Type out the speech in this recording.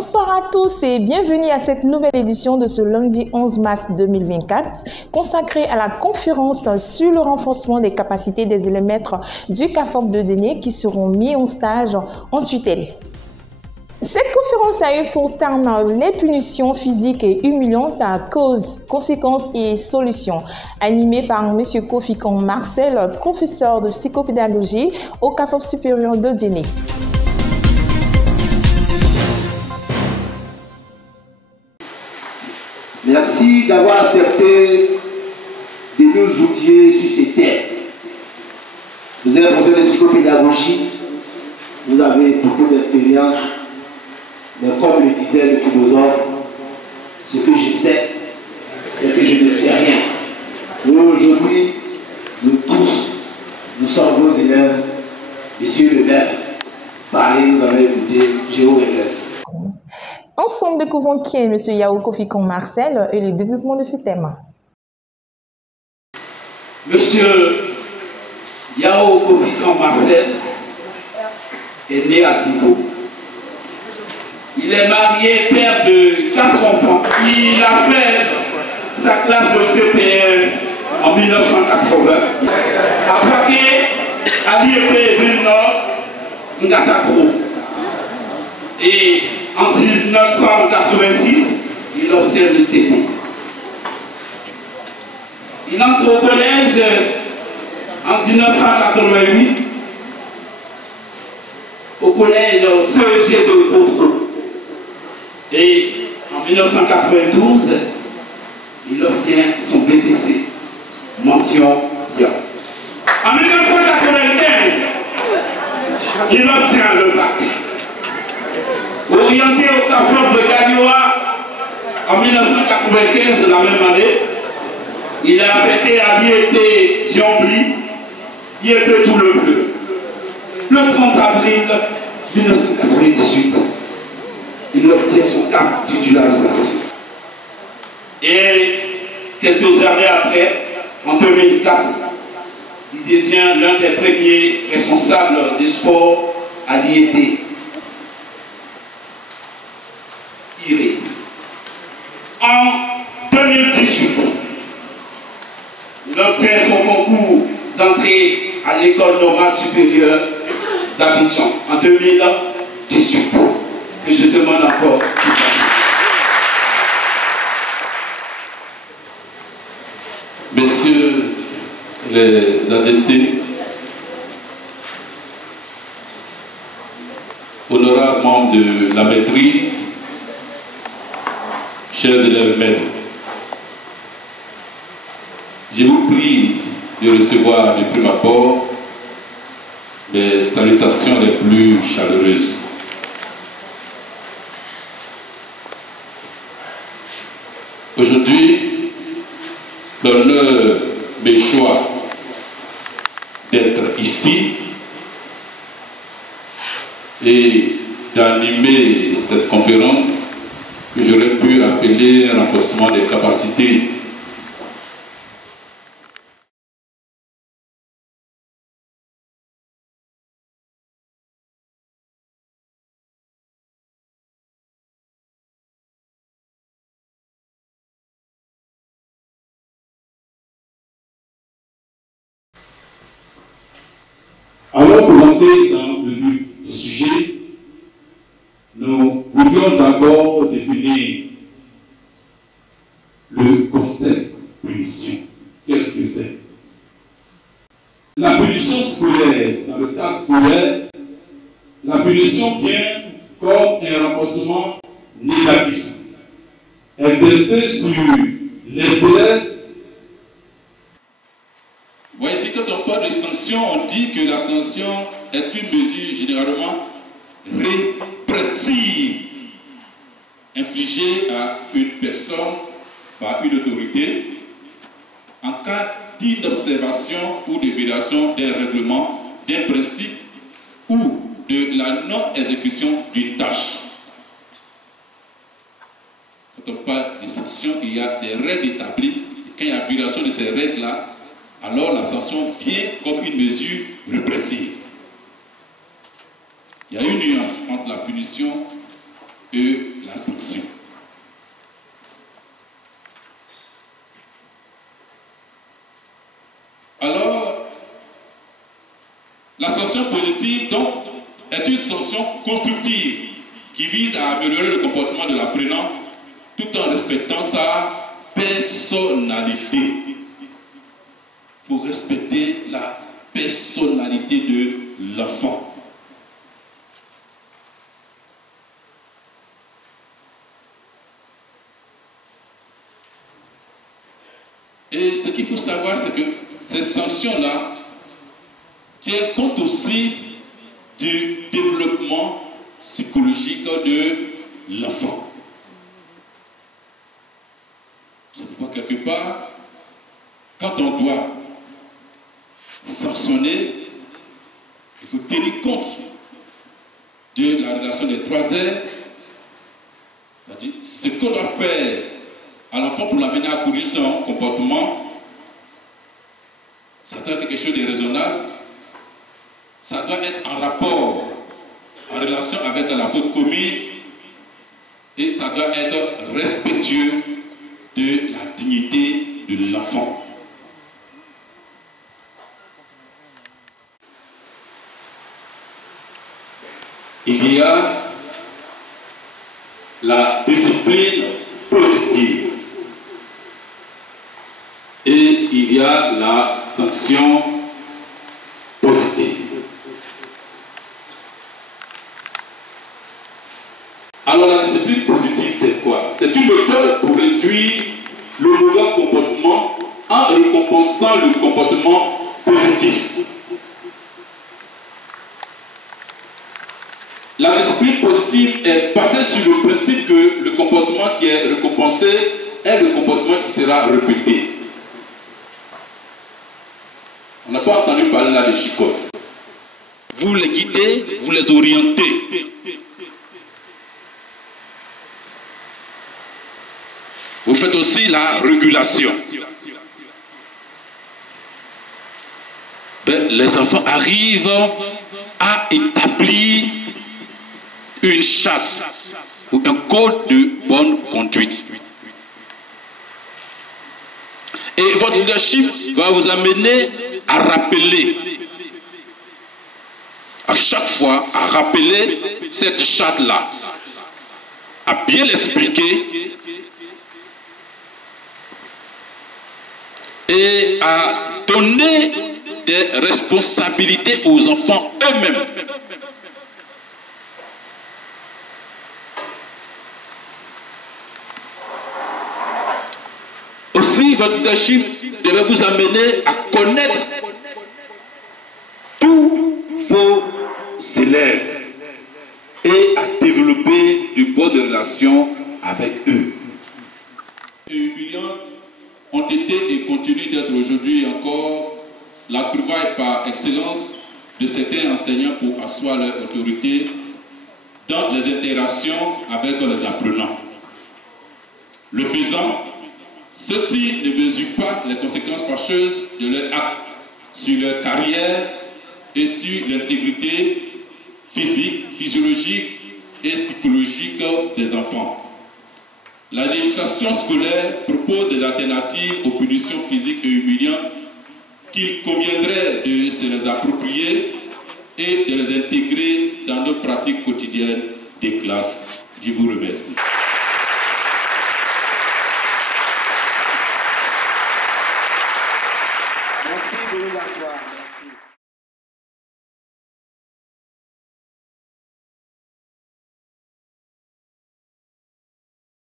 Bonsoir à tous et bienvenue à cette nouvelle édition de ce lundi 11 mars 2024 consacrée à la conférence sur le renforcement des capacités des élèves maîtres du CAFOB de Déné qui seront mis en stage en tutelle. Cette conférence a eu pour terme les punitions physiques et humiliantes à cause, conséquences et solutions, animée par M. Kofikan Marcel, professeur de psychopédagogie au CAFOB supérieur de Déné. Merci d'avoir accepté de nous outiller sur ces thèmes. Vous êtes professeur de psychopédagogie, vous avez beaucoup d'expérience, mais comme le disait le philosophe, ce que je sais, c'est que je ne sais rien. Et aujourd'hui, nous tous, nous sommes vos élèves, monsieur le maître. Parlez, nous allons écouter, je vous remercie. Ensemble, découvrons qui est M. Yao Kofikan Marcel et le développement de ce thème. Monsieur Yao Kofikan Marcel est né à Tibo. Il est marié, père de 4 enfants. Il a fait sa classe de CPR en 1980. A plaqué à l'IEP Ville Nord, Ngatakro. Et en 1986, il obtient le CP. Il entre au collège en 1988, au collège CEG de Potro. Et en 1992, il obtient son BPC, mention bien. En 1995, il obtient le bac. Orienté au CAFOB de Gagnoa en 1995, la même année, il est affecté à l'IEP Giambli, l'IEP Tout le Bleu. Le 30 avril 1998, il obtient son cap de titularisation. Et quelques années après, en 2004, il devient l'un des premiers responsables des sports à l'IEP. En 2018, il obtient son concours d'entrée à l'école normale supérieure d'Abidjan en 2018. Et je demande encore. Messieurs les ADC, honorables membres de la maîtrise, chers élèves maîtres, je vous prie de recevoir de prime abord les salutations les plus chaleureuses. Aujourd'hui, l'honneur m'échoit d'être ici et d'animer cette conférence que j'aurais pu appeler un renforcement des capacités. Alors, pour entrer dans le vif du sujet, nous voulions d'abord définir le concept de punition. Qu'est-ce que c'est? La punition scolaire, dans le cadre scolaire, la punition vient comme un renforcement négatif, exercé sur les élèves. Vous voyez, c'est quand on parle de sanction, on dit que la sanction est une mesure généralement répressive infligée à une personne par une autorité en cas d'inobservation ou de violation d'un règlement, d'un principe ou de la non-exécution d'une tâche. Quand on parle de sanction, il y a des règles établies et quand il y a violation de ces règles-là, alors la sanction vient comme une mesure répressive. Il y a une nuance entre la punition et la sanction. Alors, la sanction positive, donc, est une sanction constructive qui vise à améliorer le comportement de l'apprenant tout en respectant sa personnalité. Il faut respecter la personnalité de l'enfant. Et ce qu'il faut savoir, c'est que ces sanctions-là tiennent compte aussi du développement psychologique de l'enfant. C'est pourquoi, quelque part, quand on doit sanctionner, il faut tenir compte de la relation des 3 R, c'est-à-dire ce qu'on doit faire à l'enfant pour l'amener à corriger son comportement. Ça doit être quelque chose de raisonnable. Ça doit être en rapport, en relation avec la faute commise. Et ça doit être respectueux de la dignité de l'enfant. Il y a la discipline positive. Et il y a la sanction positive. Alors la discipline positive, c'est quoi? C'est une méthode pour réduire le mauvais comportement en récompensant le comportement positif. La discipline positive est basée sur le principe que le comportement qui est récompensé est le comportement qui sera répété. On n'a pas entendu parler là de chicotte. Vous les guidez, vous les orientez. Vous faites aussi la régulation. Les enfants arrivent à établir une charte ou un code de bonne conduite. Et votre leadership va vous amener à rappeler, à chaque fois, à rappeler cette charte-là, à bien l'expliquer et à donner des responsabilités aux enfants eux-mêmes. Aussi, votre leadership devait vous amener à connaître tous vos élèves et à développer de bonnes relations avec eux. Les humiliants ont été et continuent d'être aujourd'hui encore la trouvaille par excellence de certains enseignants pour asseoir leur autorité dans les interactions avec les apprenants. Le faisant, ceux-ci ne mesurent pas les conséquences fâcheuses de leur acte sur leur carrière et sur l'intégrité physique, physiologique et psychologique des enfants. La législation scolaire propose des alternatives aux punitions physiques et humiliantes qu'il conviendrait de se les approprier et de les intégrer dans nos pratiques quotidiennes des classes. Je vous remercie.